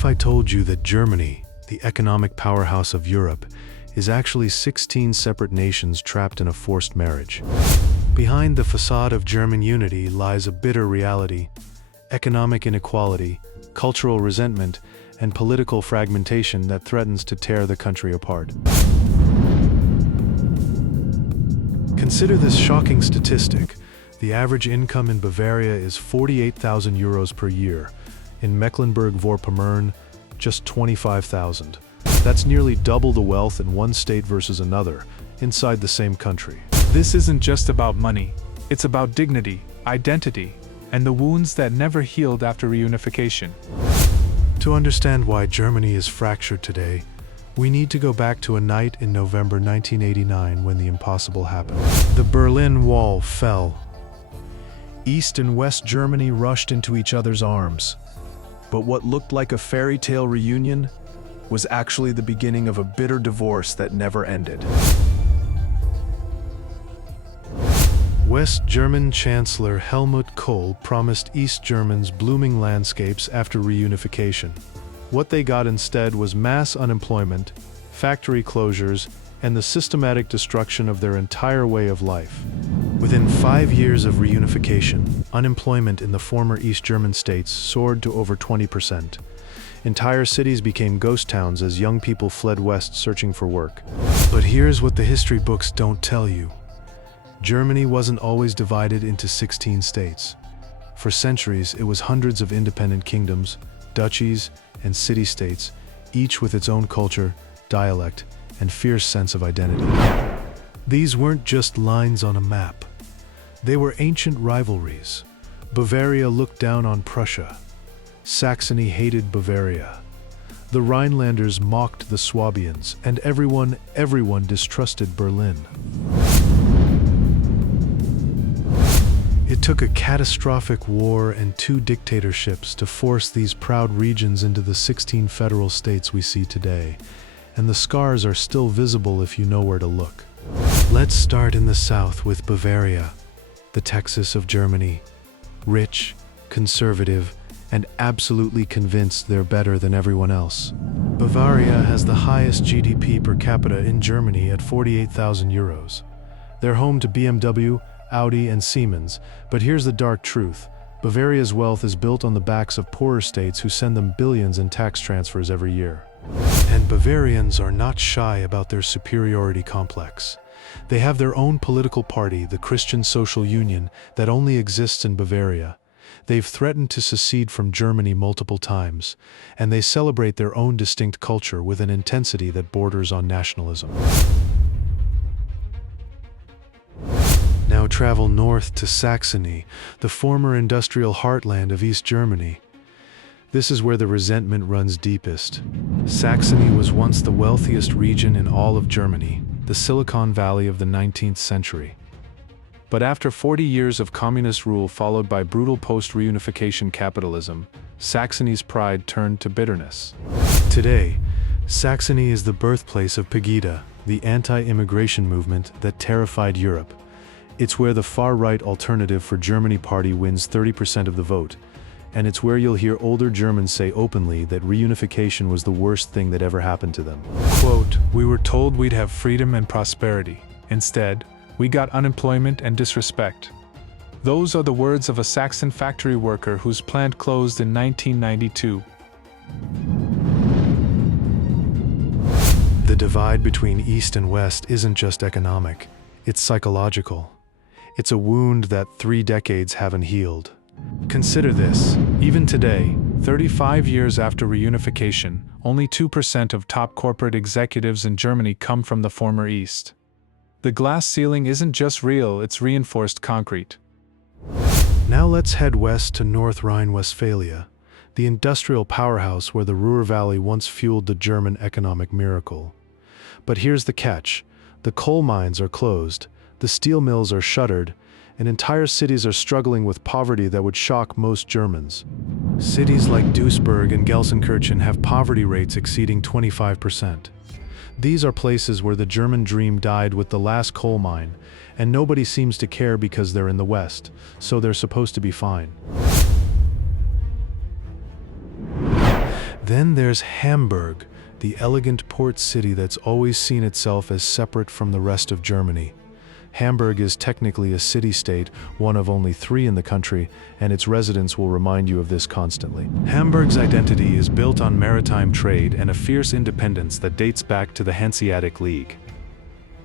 if I told you that Germany, the economic powerhouse of Europe, is actually 16 separate nations trapped in a forced marriage? Behind the facade of German unity lies a bitter reality: economic inequality, cultural resentment, and political fragmentation that threatens to tear the country apart. Consider this shocking statistic. The average income in Bavaria is 48,000 euros per year. In Mecklenburg-Vorpommern, just 25,000. That's nearly double the wealth in one state versus another, inside the same country. This isn't just about money. It's about dignity, identity, and the wounds that never healed after reunification. To understand why Germany is fractured today, we need to go back to a night in November 1989 when the impossible happened. The Berlin Wall fell. East and West Germany rushed into each other's arms. But what looked like a fairy tale reunion was actually the beginning of a bitter divorce that never ended. West German Chancellor Helmut Kohl promised East Germans blooming landscapes after reunification. What they got instead was mass unemployment, factory closures, and the systematic destruction of their entire way of life. Within 5 years of reunification, unemployment in the former East German states soared to over 20%. Entire cities became ghost towns as young people fled west searching for work. But here's what the history books don't tell you. Germany wasn't always divided into 16 states. For centuries, it was hundreds of independent kingdoms, duchies, and city-states, each with its own culture, dialect, and fierce sense of identity. These weren't just lines on a map. They were ancient rivalries. Bavaria looked down on Prussia. Saxony hated Bavaria. The Rhinelanders mocked the Swabians, and everyone distrusted Berlin. It took a catastrophic war and 2 dictatorships to force these proud regions into the 16 federal states we see today, and the scars are still visible if you know where to look. Let's start in the south with Bavaria, the Texas of Germany. Rich, conservative, and absolutely convinced they're better than everyone else. Bavaria has the highest GDP per capita in Germany at 48,000 euros. They're home to BMW, Audi, and Siemens, but here's the dark truth. Bavaria's wealth is built on the backs of poorer states who send them billions in tax transfers every year. And Bavarians are not shy about their superiority complex. They have their own political party, the Christian Social Union, that only exists in Bavaria. They've threatened to secede from Germany multiple times, and they celebrate their own distinct culture with an intensity that borders on nationalism. Now travel north to Saxony, the former industrial heartland of East Germany. This is where the resentment runs deepest. Saxony was once the wealthiest region in all of Germany, the Silicon Valley of the 19th century. But after 40 years of communist rule followed by brutal post-reunification capitalism, Saxony's pride turned to bitterness. Today, Saxony is the birthplace of Pegida, the anti-immigration movement that terrified Europe. It's where the far-right Alternative for Germany party wins 30% of the vote, and it's where you'll hear older Germans say openly that reunification was the worst thing that ever happened to them. Quote, "We were told we'd have freedom and prosperity. Instead, we got unemployment and disrespect." Those are the words of a Saxon factory worker whose plant closed in 1992. The divide between East and West isn't just economic, it's psychological. It's a wound that 3 decades haven't healed. Consider this. Even today, 35 years after reunification, only 2% of top corporate executives in Germany come from the former East. The glass ceiling isn't just real, it's reinforced concrete. Now let's head west to North Rhine-Westphalia, the industrial powerhouse where the Ruhr Valley once fueled the German economic miracle. But here's the catch. The coal mines are closed, the steel mills are shuttered, and entire cities are struggling with poverty that would shock most Germans. Cities like Duisburg and Gelsenkirchen have poverty rates exceeding 25%. These are places where the German dream died with the last coal mine, and nobody seems to care because they're in the West, so they're supposed to be fine. Then there's Hamburg, the elegant port city that's always seen itself as separate from the rest of Germany. Hamburg is technically a city-state, one of only 3 in the country, and its residents will remind you of this constantly. Hamburg's identity is built on maritime trade and a fierce independence that dates back to the Hanseatic League.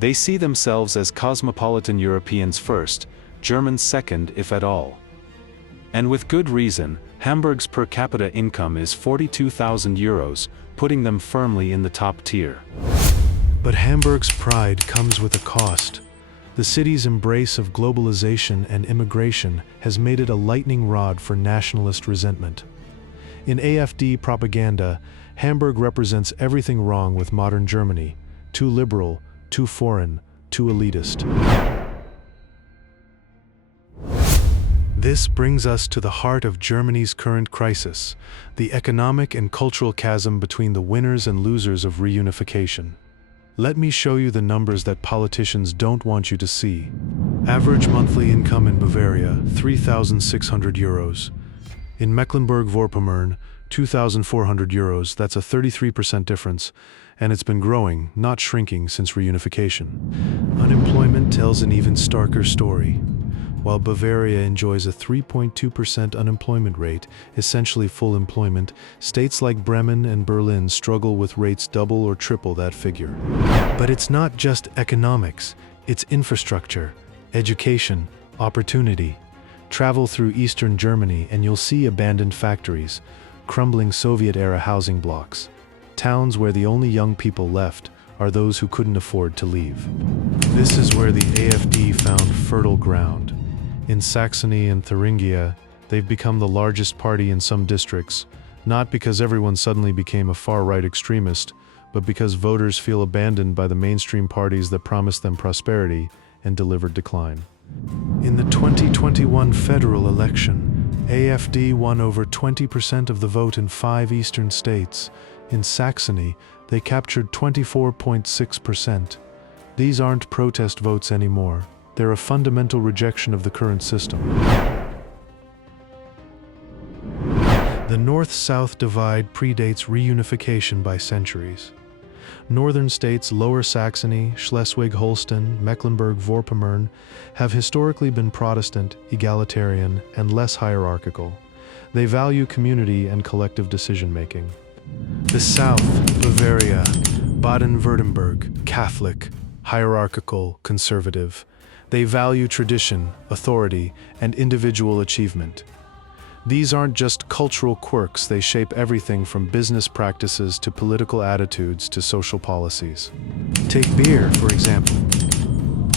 They see themselves as cosmopolitan Europeans first, Germans second if at all. And with good reason. Hamburg's per capita income is 42,000 euros, putting them firmly in the top tier. But Hamburg's pride comes with a cost. The city's embrace of globalization and immigration has made it a lightning rod for nationalist resentment. In AfD propaganda, Hamburg represents everything wrong with modern Germany: too liberal, too foreign, too elitist. This brings us to the heart of Germany's current crisis, the economic and cultural chasm between the winners and losers of reunification. Let me show you the numbers that politicians don't want you to see. Average monthly income in Bavaria, 3,600 euros. In Mecklenburg-Vorpommern, 2,400 euros. That's a 33% difference, and it's been growing, not shrinking, since reunification. Unemployment tells an even starker story. While Bavaria enjoys a 3.2% unemployment rate, essentially full employment, states like Bremen and Berlin struggle with rates double or triple that figure. But it's not just economics, it's infrastructure, education, opportunity. Travel through eastern Germany and you'll see abandoned factories, crumbling Soviet-era housing blocks, towns where the only young people left are those who couldn't afford to leave. This is where the AfD found fertile ground. In Saxony and Thuringia, they've become the largest party in some districts, not because everyone suddenly became a far-right extremist, but because voters feel abandoned by the mainstream parties that promised them prosperity and delivered decline. In the 2021 federal election, AfD won over 20% of the vote in 5 eastern states. In Saxony, they captured 24.6%. These aren't protest votes anymore. They're a fundamental rejection of the current system. The North-South divide predates reunification by centuries. Northern states Lower Saxony, Schleswig-Holstein, Mecklenburg-Vorpommern have historically been Protestant, egalitarian, and less hierarchical. They value community and collective decision-making. The South, Bavaria, Baden-Württemberg, Catholic, hierarchical, conservative. They value tradition, authority, and individual achievement. These aren't just cultural quirks, they shape everything from business practices to political attitudes to social policies. Take beer, for example.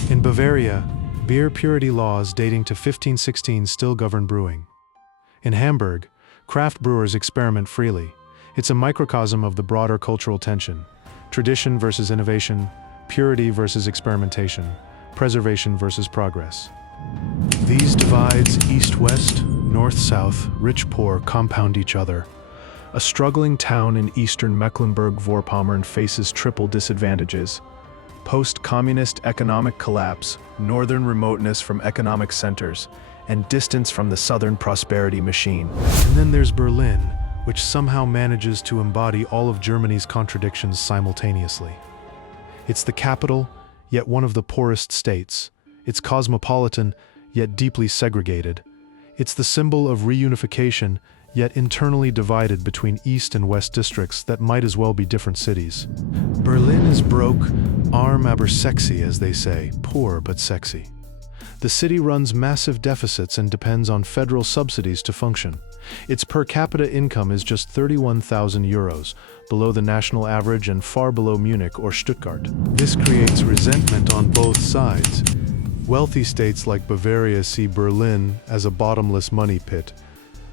In Bavaria, beer purity laws dating to 1516 still govern brewing. In Hamburg, craft brewers experiment freely. It's a microcosm of the broader cultural tension: tradition versus innovation, purity versus experimentation, preservation versus progress. These divides, east-west, north-south, rich-poor, compound each other. A struggling town in eastern Mecklenburg-Vorpommern faces triple disadvantages: post-communist economic collapse, northern remoteness from economic centers, and distance from the southern prosperity machine. And then there's Berlin, which somehow manages to embody all of Germany's contradictions simultaneously. It's the capital, yet one of the poorest states. It's cosmopolitan, yet deeply segregated. It's the symbol of reunification, yet internally divided between East and West districts that might as well be different cities. Berlin is broke, arm aber sexy, as they say, poor but sexy. The city runs massive deficits and depends on federal subsidies to function. Its per capita income is just 31,000 euros, below the national average and far below Munich or Stuttgart. This creates resentment on both sides. Wealthy states like Bavaria see Berlin as a bottomless money pit,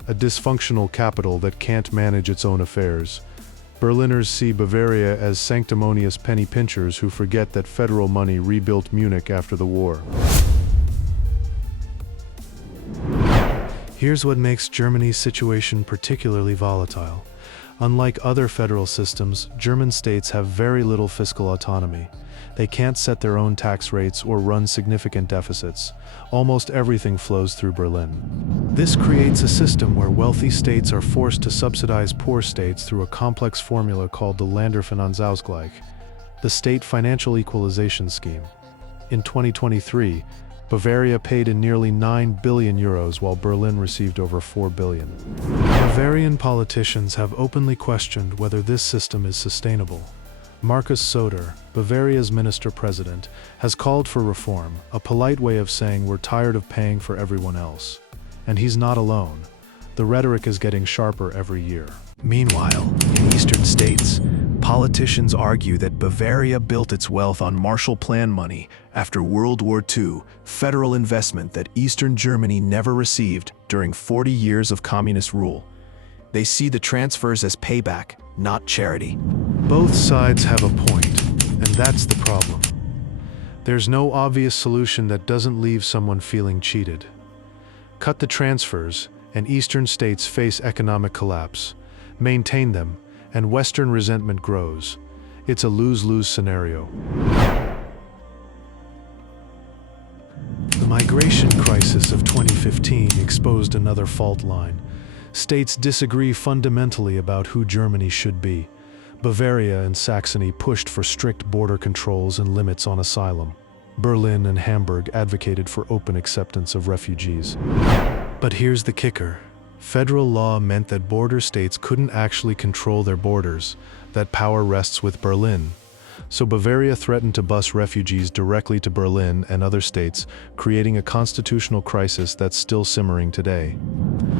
a dysfunctional capital that can't manage its own affairs. Berliners see Bavaria as sanctimonious penny pinchers who forget that federal money rebuilt Munich after the war. Here's what makes Germany's situation particularly volatile. Unlike other federal systems, German states have very little fiscal autonomy. They can't set their own tax rates or run significant deficits. Almost everything flows through Berlin. This creates a system where wealthy states are forced to subsidize poor states through a complex formula called the Länderfinanzausgleich, the State Financial Equalization Scheme. In 2023, Bavaria paid in nearly 9 billion euros while Berlin received over 4 billion. Bavarian politicians have openly questioned whether this system is sustainable. Markus Söder, Bavaria's minister-president, has called for reform, a polite way of saying we're tired of paying for everyone else. And he's not alone. The rhetoric is getting sharper every year. Meanwhile, in eastern states, politicians argue that Bavaria built its wealth on Marshall Plan money after World War II, federal investment that Eastern Germany never received during 40 years of communist rule. They see the transfers as payback, not charity. Both sides have a point, and that's the problem. There's no obvious solution that doesn't leave someone feeling cheated. Cut the transfers, and eastern states face economic collapse. Maintain them, and Western resentment grows. It's a lose-lose scenario. The migration crisis of 2015 exposed another fault line. States disagree fundamentally about who Germany should be. Bavaria and Saxony pushed for strict border controls and limits on asylum. Berlin and Hamburg advocated for open acceptance of refugees. But here's the kicker. Federal law meant that border states couldn't actually control their borders. That power rests with Berlin. So Bavaria threatened to bus refugees directly to Berlin and other states, creating a constitutional crisis that's still simmering today.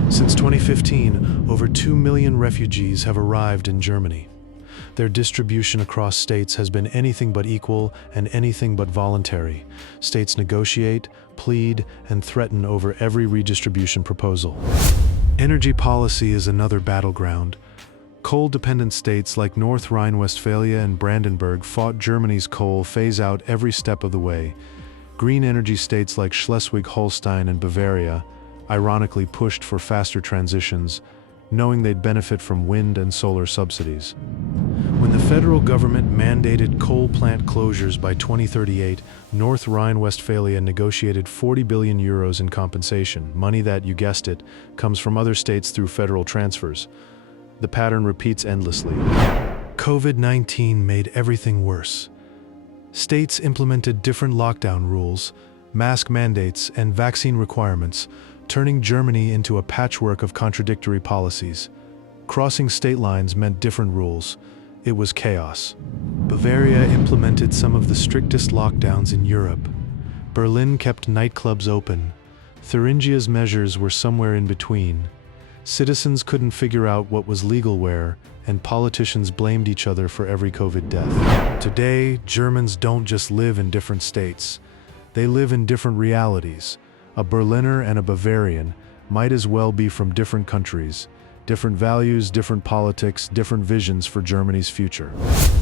Since 2015, over 2 million refugees have arrived in Germany. Their distribution across states has been anything but equal and anything but voluntary. States negotiate, plead, and threaten over every redistribution proposal. Energy policy is another battleground. Coal-dependent states like North Rhine-Westphalia and Brandenburg fought Germany's coal phase-out every step of the way. Green energy states like Schleswig-Holstein and Bavaria, ironically, pushed for faster transitions, knowing they'd benefit from wind and solar subsidies. When the federal government mandated coal plant closures by 2038, North Rhine-Westphalia negotiated 40 billion euros in compensation, money that, you guessed it, comes from other states through federal transfers. The pattern repeats endlessly. COVID-19 made everything worse. States implemented different lockdown rules, mask mandates, and vaccine requirements, turning Germany into a patchwork of contradictory policies. Crossing state lines meant different rules. It was chaos. Bavaria implemented some of the strictest lockdowns in Europe. Berlin kept nightclubs open. Thuringia's measures were somewhere in between. Citizens couldn't figure out what was legal where, and politicians blamed each other for every COVID death. Today, Germans don't just live in different states. They live in different realities. A Berliner and a Bavarian might as well be from different countries. Different values, different politics, different visions for Germany's future.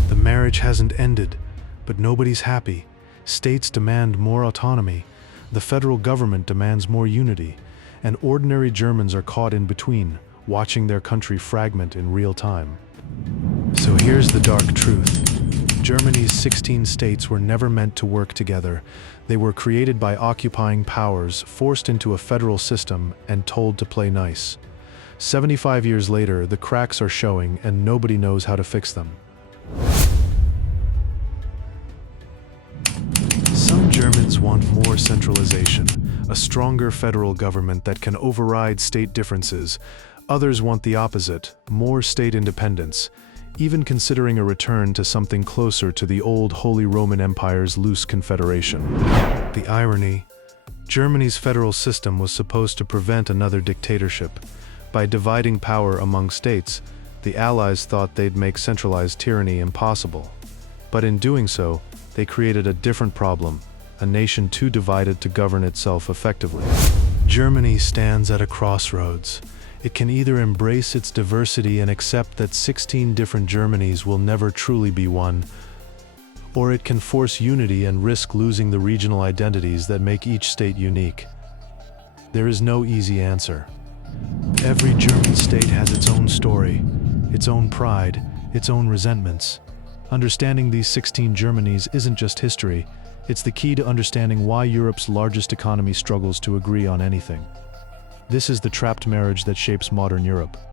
The marriage hasn't ended, but nobody's happy. States demand more autonomy. The federal government demands more unity. And ordinary Germans are caught in between, watching their country fragment in real time. So here's the dark truth. Germany's 16 states were never meant to work together. They were created by occupying powers, forced into a federal system, and told to play nice. 75 years later, the cracks are showing, and nobody knows how to fix them. Some Germans want more centralization, a stronger federal government that can override state differences. Others want the opposite, more state independence, even considering a return to something closer to the old Holy Roman Empire's loose confederation. The irony: Germany's federal system was supposed to prevent another dictatorship. By dividing power among states, the Allies thought they'd make centralized tyranny impossible. But in doing so, they created a different problem, a nation too divided to govern itself effectively. Germany stands at a crossroads. It can either embrace its diversity and accept that 16 different Germanys will never truly be one, or it can force unity and risk losing the regional identities that make each state unique. There is no easy answer. Every German state has its own story, its own pride, its own resentments. Understanding these 16 Germanys isn't just history, it's the key to understanding why Europe's largest economy struggles to agree on anything. This is the trapped marriage that shapes modern Europe.